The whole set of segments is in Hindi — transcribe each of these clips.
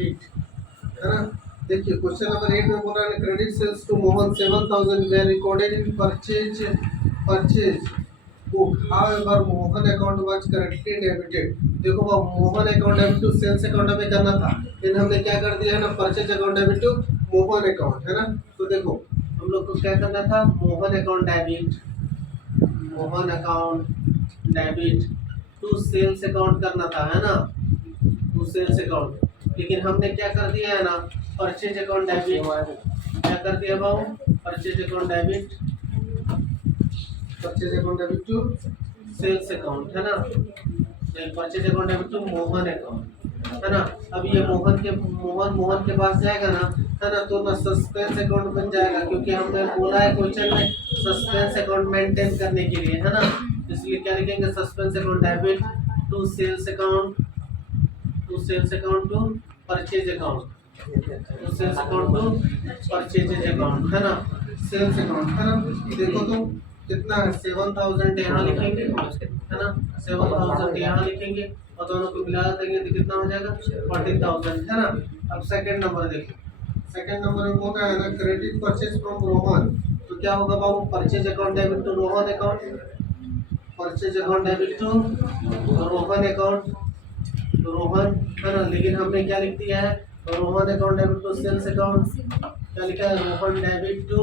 एट, है ना। देखिए क्वेश्चन नंबर 8 में बोल रहा है credit sales to Mohan 7,000 were recorded in purchase book, however Mohan account was correctly debited. देखो वो Mohan account debit to sales account में करना था, लेकिन हमने क्या कर दिया है ना, purchase account debit to Mohan account, है ना। तो देखो हम लोग को क्या करना था, Mohan account debit to sales account करना था, है ना, टू सेल्स अकाउंट। लेकिन हमने क्या कर दिया है ना, परचेज अकाउंट डेबिट, क्या कर दिया बाबू, purchase account debit to sales account, है ना। Purchase account debit to Mohan account, है ना। अब ये मोहन के पास जाएगा ना, है ना, तो ना सस्पेंस अकाउंट बन जाएगा, क्योंकि हमने बोला है क्वेश्चन में सस्पेंस अकाउंट मेंटेन करने के लिए, है ना। इसलिए क्या लिखेंगे, suspense account debit to sales account to purchase account है ना, सेल्स अकाउंट, है ना। देखो तो कितना है, 7,000 यहाँ लिखेंगे, है ना, 7,000 यहाँ लिखेंगे और दोनों को मिला देंगे तो कितना हो जाएगा, 14,000, है ना। अब सेकंड नंबर देखिए, सेकंड नंबर में बोल रहा है ना क्रेडिट परचेज फ्रॉम रोहन, तो क्या होगा बाबू, purchase account debit to Rohan account, purchase account debit to Rohan account, Rohan, है ना। लेकिन हमने क्या लिख दिया है, Rohan account debit to sales account, क्या लिखा है, रोहन डेबिट टू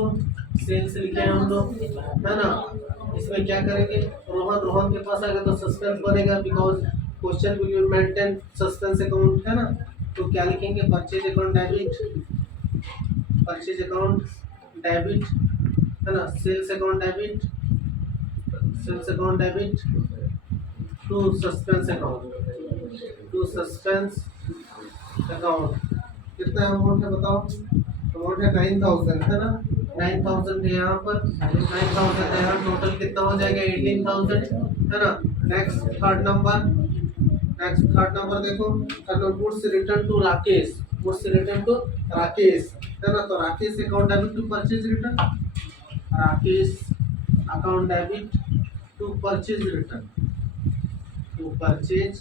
सेल्स लिखे हैं हम लोग, है ना। इसमें क्या करेंगे, रोहन के पास आएगा तो सस्पेंस बनेगा, because question will maintain suspense account, है ना। तो क्या लिखेंगे, परचेज अकाउंट डेबिट, है ना, sales account debit to suspense account, कितना अमाउंट है बताओ, अमाउंट है 9,000, है ना। 9,000 है यहाँ पर, 9,000 है यहाँ, टोटल कितना हो जाएगा, 18,000, है ना। नेक्स्ट थर्ड नंबर देखो, गुड्स रिटर्न टू राकेश, है ना। तो Rakesh account debit to purchase return, Rakesh account debit to purchase return, purchase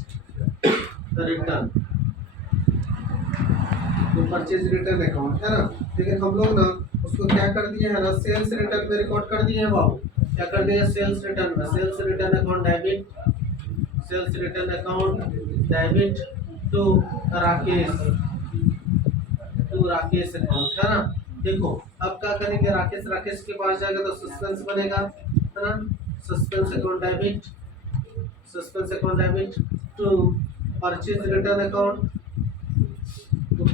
return account, है ना। लेकिन हम लोग ना उसको क्या कर दिए है ना, सेल्स रिटर्न में रिकॉर्ड कर दिए हैं बाबू, क्या कर दिया, sales return account debit to Rakesh account, है ना। देखो अब क्या करेंगे, राकेश के पास जाएगा तो सस्पेंस बनेगा, है ना, suspense account debit to purchase return account, to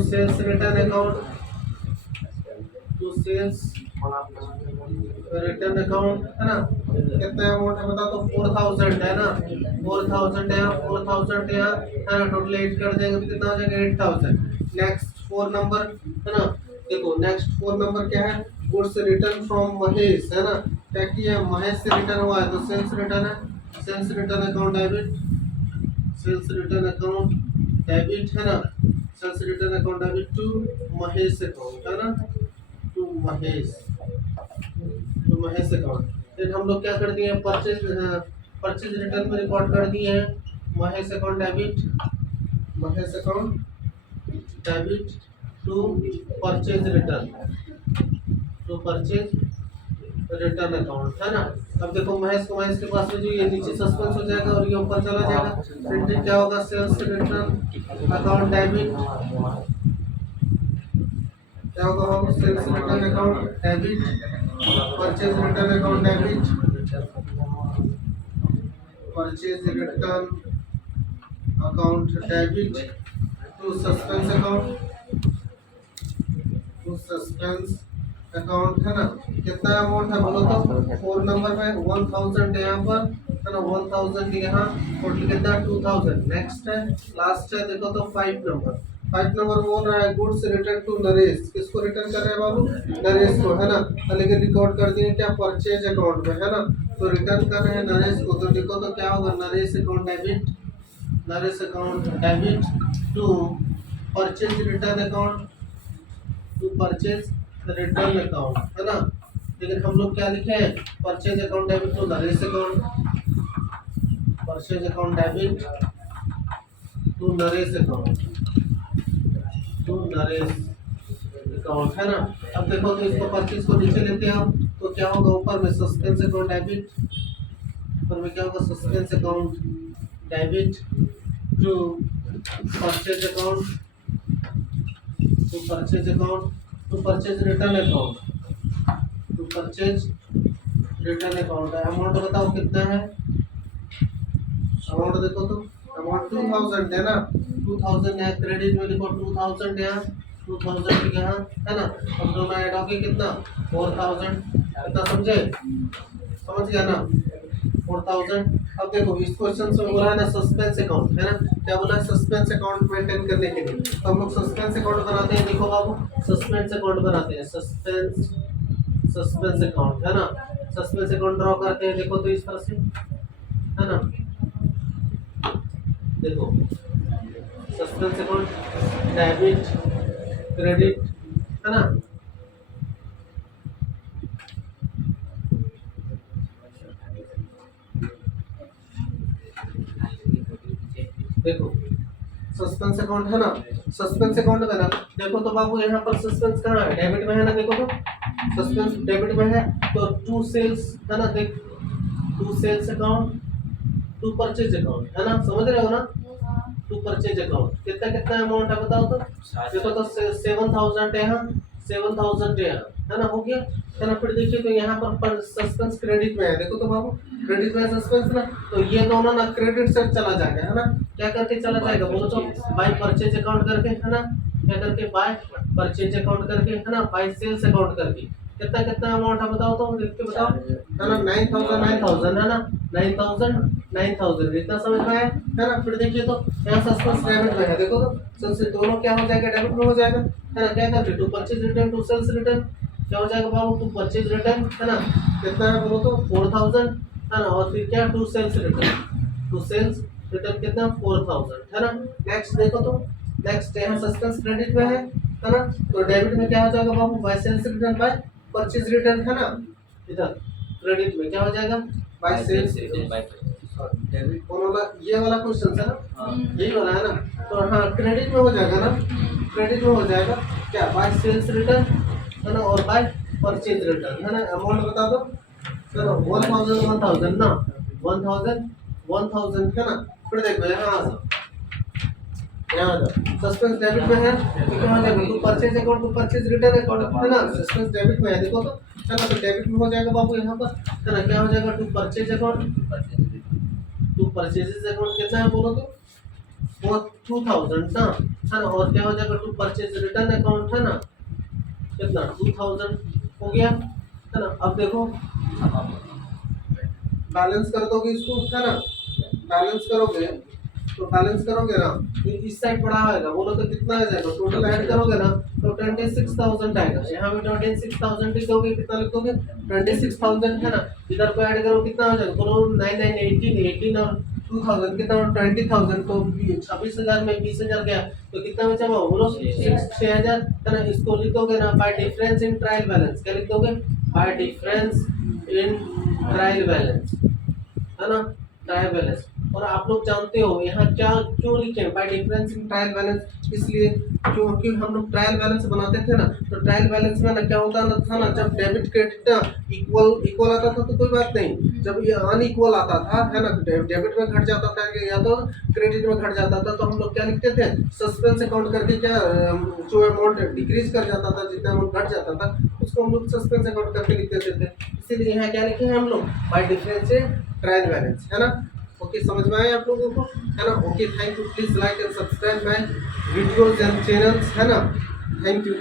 sales return account, है ना। कितना अमाउंट है बता, तो 4,000 है ना, 4,000 यहाँ, 4,000 यहाँ, है ना। टोटल 8 कर देंगे तो कितना हो जाएगा, 8,000। नेक्स्ट 4 नंबर, है ना। देखो नेक्स्ट 4 नंबर क्या है, गुड्स रिटर्न फ्रॉम महेश, है ना। क्या किया, महेश से रिटर्न हुआ है तो सेल्स रिटर्न अकाउंट डेबिट, है ना, sales return account debit to Mahesh account, है ना, टू महेश अकाउंट। फिर हम लोग क्या कर दिए हैं, परचेज रिटर्न में रिकॉर्ड कर दिए हैं Mahesh account debit to purchase return account, है ना। अब देखो महेश के पास में जो ये नीचे सस्पेंस हो जाएगा और ये ऊपर चला जाएगा, फिर क्या होगा, सेल्स रिटर्न अकाउंट डेबिट, क्या होगा, sales return account debit, purchase return account debit to suspense account, है ना। कितना अमाउंट है बोलो तो, 4 नंबर में 1,000 यहाँ पर, है ना, 1,000 यहाँ, टोटल कितना, 2,000। नेक्स्ट है, लास्ट है, देखो तो 5 नंबर बोल रहा है गुड्स रिटर्न टू नरेश, किसको रिटर्न कर रहे हैं बाबू, नरेश को, है ना। लेकिन रिकॉर्ड कर दिए क्या, परचेज अकाउंट में, है ना। तो रिटर्न कर रहे हैं नरेश को, तो देखो तो क्या होगा, Naresh account debit to purchase return account, है ना। लेकिन हम लोग क्या लिखे हैं, purchase account debit to Naresh account, purchase account debit to Naresh account, to Naresh account है ना। अब देखो तो इसको 25 को नीचे लेते हैं हम, तो क्या होगा ऊपर में सस्पेंस अकाउंट डेबिट, ऊपर में क्या होगा suspense account debit to purchase account, to purchase account, to purchase return account, to purchase return account है। अमाउंट बताओ कितना है, अमाउंट देखो तो अमाउंट 2000 है ना, 2000 है, क्रेडिट में देखो 2000 यहाँ 2000 यहाँ है ना। अब दोनों ऐड हो गए कितना 4000, कितना समझे, समझ गया ना 4000। अब देखो इस क्वेश्चन से बोला है ना सस्पेंस अकाउंट है ना, क्या बोला है सस्पेंस अकाउंट मेंटेन करने के लिए, तो हम लोग सस्पेंस अकाउंट बनाते हैं। देखो बाबू सस्पेंस अकाउंट बनाते हैं, सस्पेंस अकाउंट है ना, सस्पेंस अकाउंट ड्रॉ करते हैं। देखो तो इस तरह से है ना, देखो सस्पेंस अकाउंट डेबिट क्रेडिट है ना, देखो सस्पेंस अकाउंट है ना, सस्पेंस अकाउंट है ना। देखो तो बाबू यहाँ पर सस्पेंस कहाँ है, डेबिट में है ना, देखो तो सस्पेंस डेबिट में है, तो टू सेल्स है ना, देख to sales account, to purchase account है ना, समझ रहे हो ना, टू परचेज अकाउंट कितना कितना अमाउंट है बताओ तो, देखो तो 7000 यहाँ 7000 यहाँ है ना, हो गया है ना। फिर देखिए तो यहाँ पर सस्पेंस क्रेडिट में है, देखो तो बाबू क्रेडिट में सस्पेंस ना, तो ये दोनों ना क्रेडिट से चला जाएगा है ना, क्या करके चला जाएगा बोलो तो बाय परचेज अकाउंट करके है ना, क्या करके बाय परचेज अकाउंट करके है ना, बाय सेल्स अकाउंट करके। कितना कितना अमाउंट है बताओ तो, देख के बताओ है ना, 9000 है ना, 9000 इतना समझ में आया है ना। फिर देखिए तो यहाँ सस्पेंस डेबिट में है, देखो तो सबसे दोनों क्या हो जाएगा डेबिट में हो जाएगा है ना, क्या करके to purchase return to sales return, क्या हो जाएगा बाबू टू परचेज रिटर्न है ना, कितना है बोलो तो 4000 है ना, और फिर क्या to sales return, to sales return कितना 4000 है ना। नेक्स्ट देखो तो नेक्स्ट यहाँ सस्पेंस क्रेडिट में है ना, तो डेबिट में क्या हो जाएगा बाबू by sales return by purchase return है ना, इधर क्रेडिट में क्या हो जाएगा बाय सेल्स डेबिट, कौन वाला ये वाला क्वेश्चन है ना, यही वाला है ना, तो हाँ क्रेडिट में हो जाएगा ना, क्रेडिट में हो जाएगा क्या बाय सेल्स रिटर्न है ना, और बाय परचेज रिटर्न है ना। अमाउंट बता दो चलो 1000 ना, 1000 है ना। फिर देखो यहाँ यहाँ सस्पेंस डेबिट में है, तो क्या हो जाएगा to purchase account to purchase return account है ना, सस्पेंस डेबिट में है, देखो तो चलो तो डेबिट में हो जाएगा बाबू यहाँ पर है ना, क्या हो जाएगा to purchase account, to purchases account कितना है बोलो तो वो 2000 ना है ना, और क्या हो जाएगा टू परचेज रिटर्न अकाउंट है ना, कितना 2000 हो गया है ना। अब देखो बैलेंस कर दोगे इसको है ना, बैलेंस करोगे तो बैलेंस करोगे ना, तो इस साइड बड़ा आएगा बोलो तो कितना आ जाएगा, टोटल ऐड करोगे ना तो 26000 आएगा, यहाँ भी 26000 लिख दोगे, कितना लिख दोगे 26000 है ना, इधर को ऐड करो कितना हो जाएगा बोलो 9918 और 2000 कितना 20000, तो 26000 में 20000 गया तो कितना बचा बोलो 6000 है ना। इसको लिख दोगे ना bye difference in trial balance, क्या लिख दोगे bye difference in trial balance है ना, ट्रायल बैलेंस। और आप लोग जानते हो यहाँ क्या क्यों लिखे bye difference in trial balance, इसलिए क्योंकि हम लोग ट्रायल बैलेंस बनाते थे ना, तो ट्रायल बैलेंस में ना क्या होता था ना, जब डेबिट क्रेडिट ना इक्वल आता था तो कोई बात नहीं, जब ये अनइक्वल आता था है ना, डेबिट में घट जाता था या तो क्रेडिट में घट जाता था, तो हम लोग क्या लिखते थे सस्पेंस अकाउंट करके, क्या जो अमाउंट डिक्रीज कर जाता था, जितना अमाउंट घट जाता था उसको हम लोग सस्पेंस अकाउंट करके लिख देते थे। इसीलिए यहाँ क्या लिखे हैं हम लोग bye difference in trial balance है ना। ओके समझ में आया आप लोगों को है ना। Okay thank you, please like and subscribe my videos and channels है ना, थैंक यू।